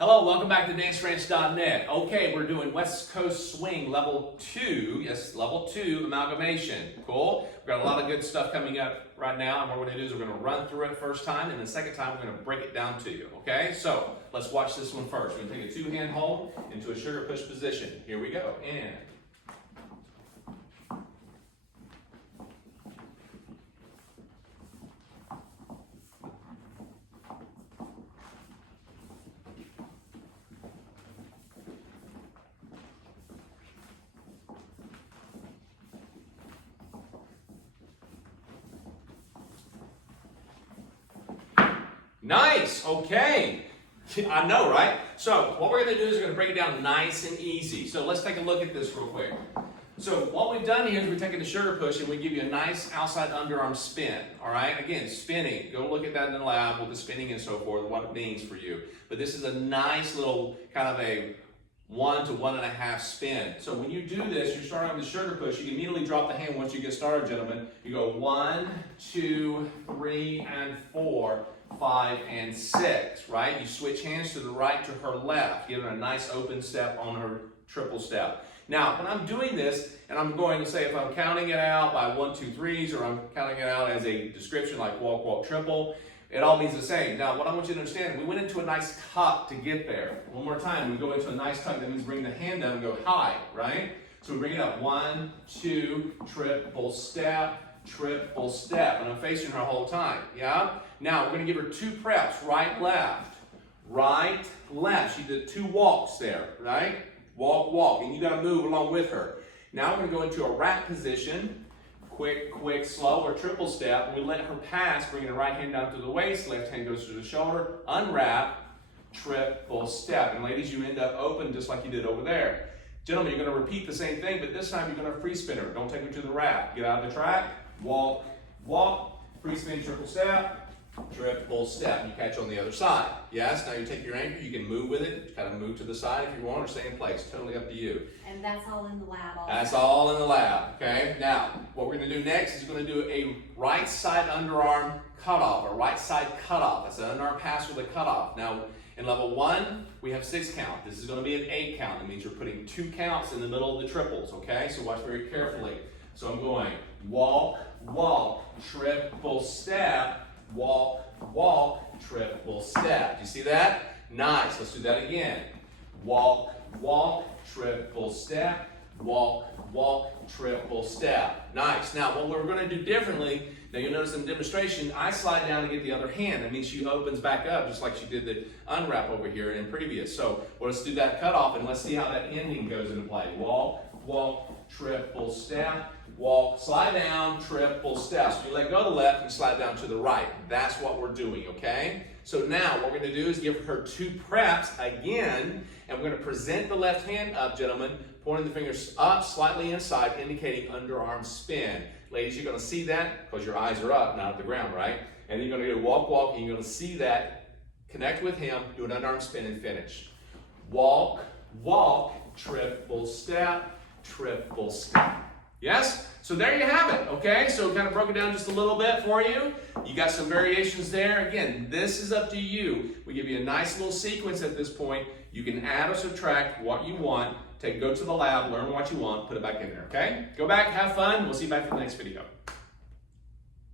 Hello, welcome back to DanceRanch.net. Okay, we're doing West Coast Swing Level 2. Yes, Level 2 Amalgamation. Cool. We've got a lot of good stuff coming up right now, and what we're going to do is we're going to run through it first time, and the second time we're going to break it down to you. Okay, so let's watch this one first. We're going to take a two-hand hold into a sugar push position. Here we go. And nice, okay. I know, right? So what we're going to do is we're going to break it down nice and easy. So let's take a look at this real quick. So what we've done here is we've taken the sugar push and we give you a nice outside underarm spin. All right, again, spinning. Go look at that in the lab with the spinning and so forth, what it means for you. But this is a nice little kind of a 1 to 1.5 spin. So when you do this, you're starting with the sugar push. You can immediately drop the hand once you get started, gentlemen. You go 1, 2, 3, and 4. 5 and 6, right? You switch hands to the right to her left, giving her a nice open step on her triple step. Now, when I'm doing this, and I'm going to say if I'm counting it out by 1, 2, 3s, or I'm counting it out as a description like walk, walk, triple, it all means the same. Now, what I want you to understand, we went into a nice tuck to get there. One more time, we go into a nice tuck. That means bring the hand down and go high, right? So we bring it up, 1, 2, triple step, triple step, and I'm facing her whole time, yeah? Now, we're going to give her 2 preps, right, left, right, left. She did 2 walks there, right? Walk, walk, and you got to move along with her. Now we're going to go into a wrap position, quick, quick, slow, or triple step, and we let her pass, bringing the right hand down to the waist, left hand goes to the shoulder, unwrap, triple step. And ladies, you end up open just like you did over there. Gentlemen, you're going to repeat the same thing, but this time you're going to free spin her. Don't take her to the wrap. Get out of the track, walk, walk, free spin, triple step, triple step. You catch on the other side. Yes, now you take your anchor, you can move with it, kind of move to the side if you want or stay in place. Totally up to you. And that's all in the lab also. That's all in the lab, okay? Now, what we're going to do next is we're going to do a right side underarm cutoff, or right side cutoff. That's an underarm pass with a cutoff. Now, in level 1, we have 6 count. This is going to be an 8 count. That means you're putting 2 counts in the middle of the triples, okay? So watch very carefully. So I'm going walk, walk, triple step, walk, walk, triple step. Do you see that? Nice. Let's do that again. Walk, walk, triple step, walk, walk, triple step. Nice. Now, what we're going to do differently, now you'll notice in the demonstration, I slide down to get the other hand. That means she opens back up just like she did the unwrap over here in previous. So let's do that cutoff and let's see how that ending goes into play. Walk, walk, triple step, walk, slide down, triple step. So you let go of the left and slide down to the right. That's what we're doing, okay? So now what we're going to do is give her 2 preps again, and we're going to present the left hand up, gentlemen, pointing the fingers up, slightly inside, indicating underarm spin. Ladies, you're going to see that because your eyes are up, not at the ground, right? And then you're going to do walk, walk, and you're going to see that, connect with him, do an underarm spin, and finish. Walk, walk, triple step, triple step. Yes? So there you have it, okay? So kind of broke it down just a little bit for you. You got some variations there. Again, this is up to you. We give you a nice little sequence at this point. You can add or subtract what you want. Go to the lab, learn what you want, put it back in there, okay? Go back, have fun. We'll see you back for the next video.